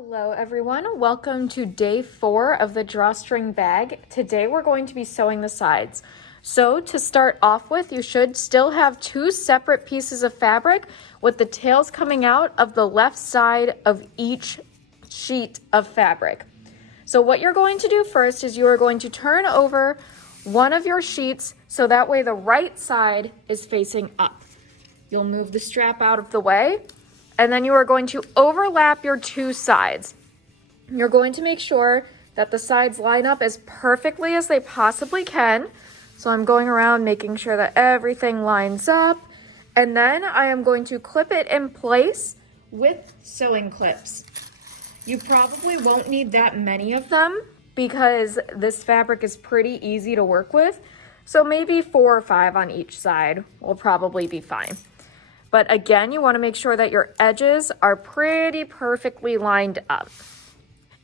Hello everyone, welcome to day 4 of the drawstring bag. Today we're going to be sewing the sides. So to start off with, you should still have 2 separate pieces of fabric with the tails coming out of the left side of each sheet of fabric. So what you're going to do first is you are going to turn over one of your sheets so that way the right side is facing up. You'll move the strap out of the way. And then you are going to overlap your 2 sides. You're going to make sure that the sides line up as perfectly as they possibly can. So I'm going around making sure that everything lines up. And then I am going to clip it in place with sewing clips. You probably won't need that many of them because this fabric is pretty easy to work with. So maybe 4 or 5 on each side will probably be fine. But again, you want to make sure that your edges are pretty perfectly lined up.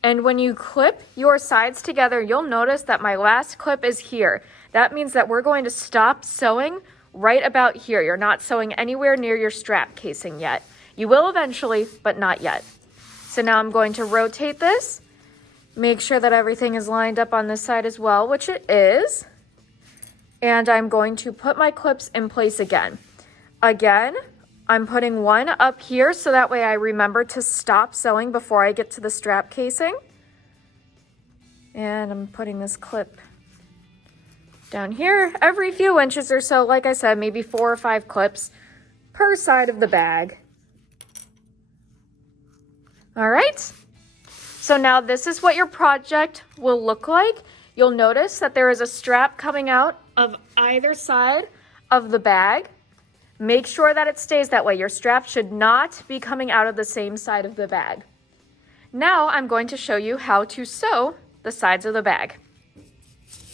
And when you clip your sides together, you'll notice that my last clip is here. That means that we're going to stop sewing right about here. You're not sewing anywhere near your strap casing yet. You will eventually, but not yet. So now I'm going to rotate this, make sure that everything is lined up on this side as well, which it is. And I'm going to put my clips in place again. Again, I'm putting one up here so that way I remember to stop sewing before I get to the strap casing. And I'm putting this clip down here every few inches or so. Like I said, maybe 4 or 5 clips per side of the bag. All right. So now this is what your project will look like. You'll notice that there is a strap coming out of either side of the bag. Make sure that it stays that way. Your strap should not be coming out of the same side of the bag. Now I'm going to show you how to sew the sides of the bag.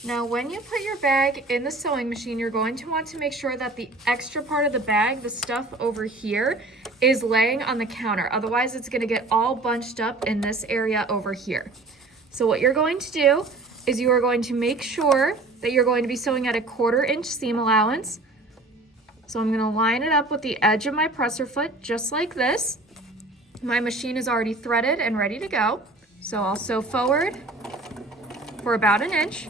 Now when you put your bag in the sewing machine, you're going to want to make sure that the extra part of the bag, the stuff over here, is laying on the counter. Otherwise it's going to get all bunched up in this area over here. So what you're going to do is you are going to make sure that you're going to be sewing at a 1/4 inch seam allowance. So I'm going to line it up with the edge of my presser foot, just like this. My machine is already threaded and ready to go. So I'll sew forward for about 1 inch.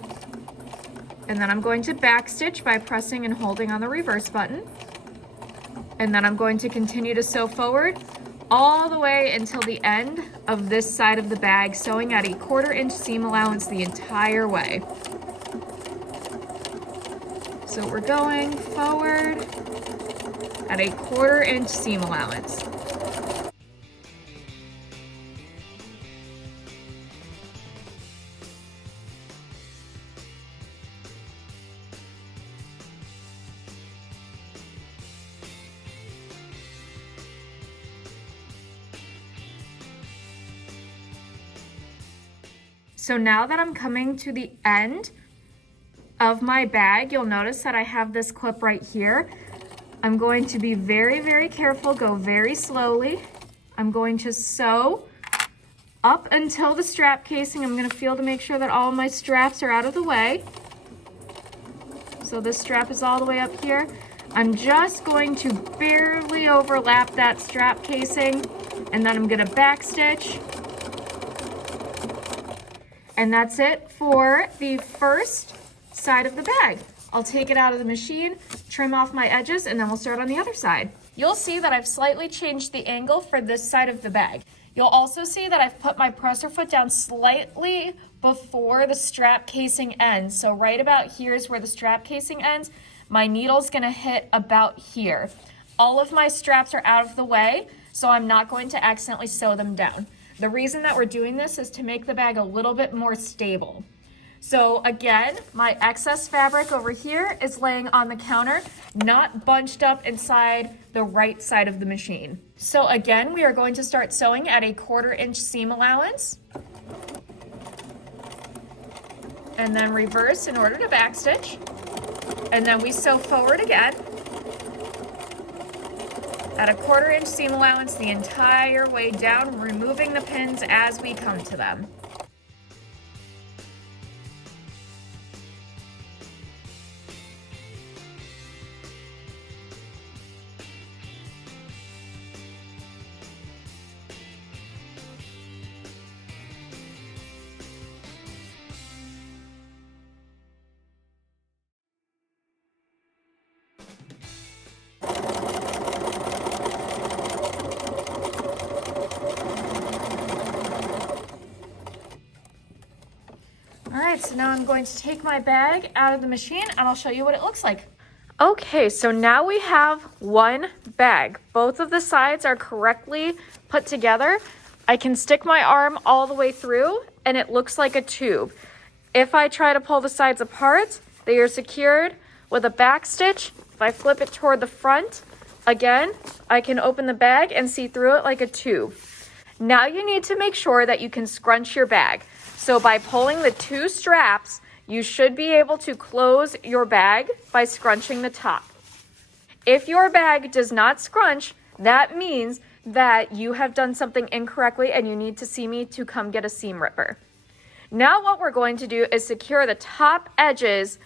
And then I'm going to backstitch by pressing and holding on the reverse button. And then I'm going to continue to sew forward all the way until the end of this side of the bag, sewing at a 1/4 inch seam allowance the entire way. So we're going forward at a 1/4 inch seam allowance. So now that I'm coming to the end of my bag, you'll notice that I have this clip right here. I'm going to be very, very careful, go very slowly. I'm going to sew up until the strap casing. I'm going to feel to make sure that all of my straps are out of the way. So this strap is all the way up here. I'm just going to barely overlap that strap casing, and then I'm going to backstitch. And that's it for the first side of the bag. I'll take it out of the machine, trim off my edges, and then we'll start on the other side. You'll see that I've slightly changed the angle for this side of the bag. You'll also see that I've put my presser foot down slightly before the strap casing ends. So right about here is where the strap casing ends. My needle's gonna hit about here. All of my straps are out of the way, so I'm not going to accidentally sew them down. The reason that we're doing this is to make the bag a little bit more stable. So again, my excess fabric over here is laying on the counter, not bunched up inside the right side of the machine. So again, we are going to start sewing at a 1/4 inch seam allowance. And then reverse in order to backstitch. And then we sew forward again at a 1/4 inch seam allowance the entire way down, removing the pins as we come to them. right, so now I'm going to take my bag out of the machine and I'll show you what it looks like. Okay, so now we have one bag. Both of the sides are correctly put together. I can stick my arm all the way through and it looks like a tube. If I try to pull the sides apart, they are secured with a back stitch. If I flip it toward the front, again, I can open the bag and see through it like a tube. Now you need to make sure that you can scrunch your bag. So by pulling the two straps, you should be able to close your bag by scrunching the top. If your bag does not scrunch, that means that you have done something incorrectly and you need to see me to come get a seam ripper. Now what we're going to do is secure the top edges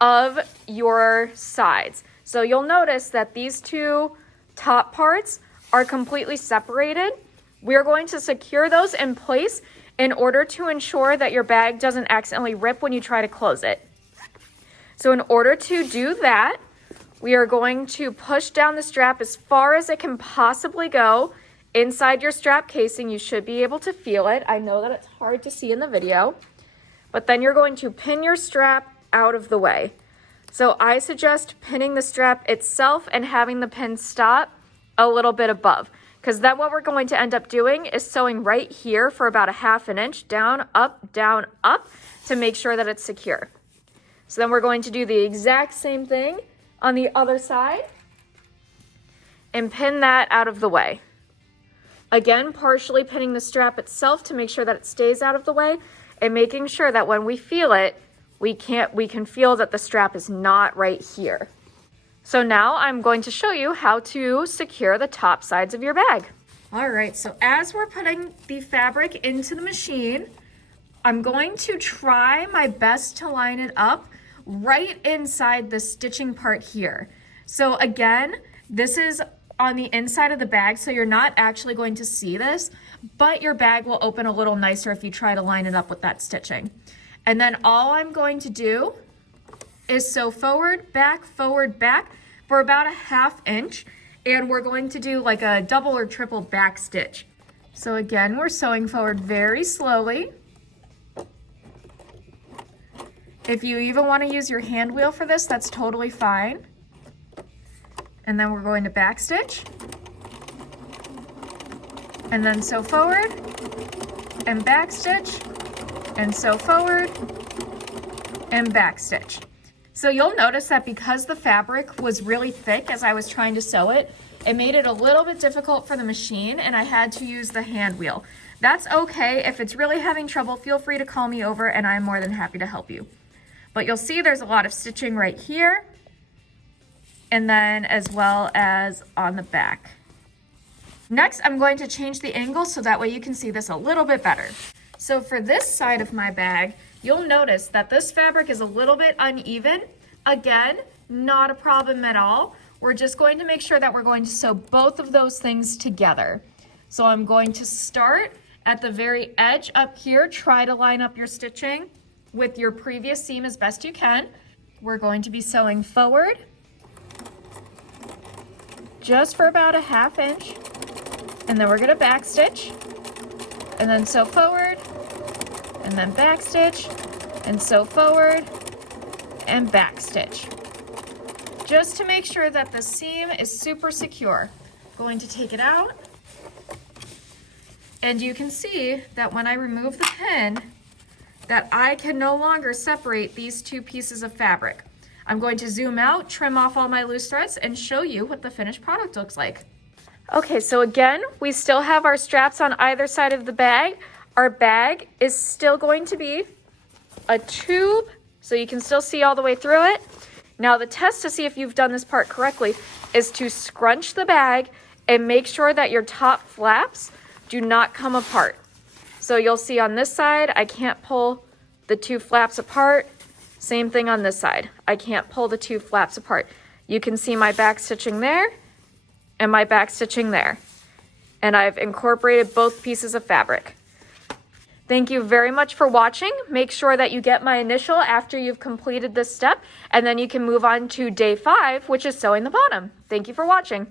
of your sides. So you'll notice that these two top parts are completely separated. We're going to secure those in place in order to ensure that your bag doesn't accidentally rip when you try to close it. So in order to do that, we are going to push down the strap as far as it can possibly go. Inside your strap casing, you should be able to feel it. I know that it's hard to see in the video, but then you're going to pin your strap out of the way. So I suggest pinning the strap itself and having the pin stop a little bit above, because then what we're going to end up doing is sewing right here for about a 1/2 inch, down, up, to make sure that it's secure. So then we're going to do the exact same thing on the other side and pin that out of the way. Again, partially pinning the strap itself to make sure that it stays out of the way and making sure that when we feel it, we can feel that the strap is not right here. So now I'm going to show you how to secure the top sides of your bag. All right, so as we're putting the fabric into the machine, I'm going to try my best to line it up right inside the stitching part here. So again, this is on the inside of the bag, so you're not actually going to see this, but your bag will open a little nicer if you try to line it up with that stitching. And then all I'm going to do is sew forward, back, for about a 1/2 inch. And we're going to do like a double or triple back stitch. So again, we're sewing forward very slowly. If you even want to use your hand wheel for this, that's totally fine. And then we're going to back stitch. And then sew forward and back stitch and sew forward and back stitch. So you'll notice that because the fabric was really thick as I was trying to sew it, it made it a little bit difficult for the machine and I had to use the hand wheel. That's okay. If it's really having trouble, feel free to call me over and I'm more than happy to help you. But you'll see there's a lot of stitching right here and then as well as on the back. Next, I'm going to change the angle so that way you can see this a little bit better. So for this side of my bag, you'll notice that this fabric is a little bit uneven. Again, not a problem at all. We're just going to make sure that we're going to sew both of those things together. So I'm going to start at the very edge up here. Try to line up your stitching with your previous seam as best you can. We're going to be sewing forward just for about a 1/2 inch. And then we're going to back stitch and then sew forward and then back stitch and sew forward and back stitch, just to make sure that the seam is super secure. Going to take it out, and you can see that when I remove the pin that I can no longer separate these two pieces of fabric. I'm going to zoom out, trim off all my loose threads, and show you what the finished product looks like. Okay, so again, we still have our straps on either side of the bag. Our bag is still going to be a tube, so you can still see all the way through it. Now the test to see if you've done this part correctly is to scrunch the bag and make sure that your top flaps do not come apart. So you'll see on this side, I can't pull the two flaps apart. Same thing on this side. I can't pull the two flaps apart. You can see my back stitching there and my back stitching there. And I've incorporated both pieces of fabric. Thank you very much for watching. Make sure that you get my initial after you've completed this step, and then you can move on to day 5, which is sewing the bottom. Thank you for watching.